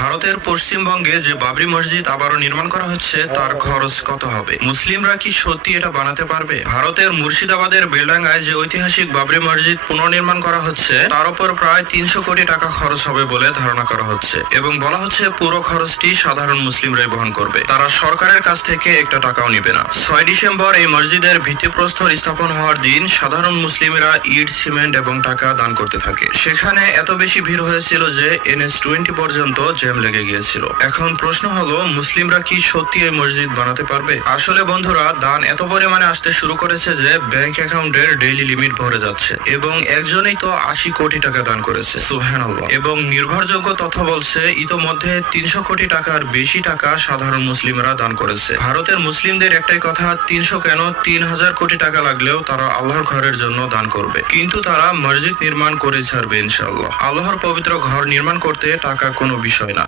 ভারতের পশ্চিমবঙ্গে যে বাবরি মসজিদ আবারও নির্মাণ করা হচ্ছে তার খরচ কত হবে? মুসলিমরা কি সত্যি এটা বানাতে পারবে? ভারতের মুর্শিদাবাদের বেলডাঙ্গায় যে ঐতিহাসিক বাবরি মসজিদ পুনর্নির্মাণ করা হচ্ছে তার উপর প্রায় 300 কোটি টাকা খরচ হবে বলে ধারণা করা হচ্ছে এবং বলা হচ্ছে পুরো খরচটি সাধারণ মুসলিমরাই বহন করবে। তারা সরকারের কাছ থেকে একটা টাকাও নিবে না। 6 ডিসেম্বর এই মসজিদের ভিত্তিপ্রস্তর স্থাপন হওয়ার দিন সাধারণ মুসলিমরা ইট, সিমেন্ট এবং টাকা দান করতে থাকে। সেখানে এত বেশি ভিড় হয়েছিল যে NH-20 পর্যন্ত জ্যাম লেগে গিয়েছিল। এখন প্রশ্ন হলো, মুসলিমরা কি সত্যি এই মসজিদ বানাতে পারবে? আসলে বন্ধুরা, দান এত পরিমাণে আসতে শুরু করেছে যে ব্যাংক অ্যাকাউন্টের ডেইলি লিমিট ভরে যাচ্ছে এবং একজনই তো 80 কোটি টাকা দান করেছে। সুবহানাল্লাহ। এবং নির্ভরযোগ্য তথ্য বলছে ইতোমধ্যে 300 কোটি টাকার বেশি টাকা সাধারণ মুসলিমরা দান করেছে। ভারতের মুসলিমদের একটাই কথা, 300 কেন 3000 কোটি টাকা লাগলেও তারা আল্লাহর ঘরের জন্য দান করবে, কিন্তু তারা মসজিদ নির্মাণ করে ছাড়বে ইনশাআল্লাহ। আল্লাহর পবিত্র ঘর নির্মাণ করতে টাকা কোনো বিষয় না।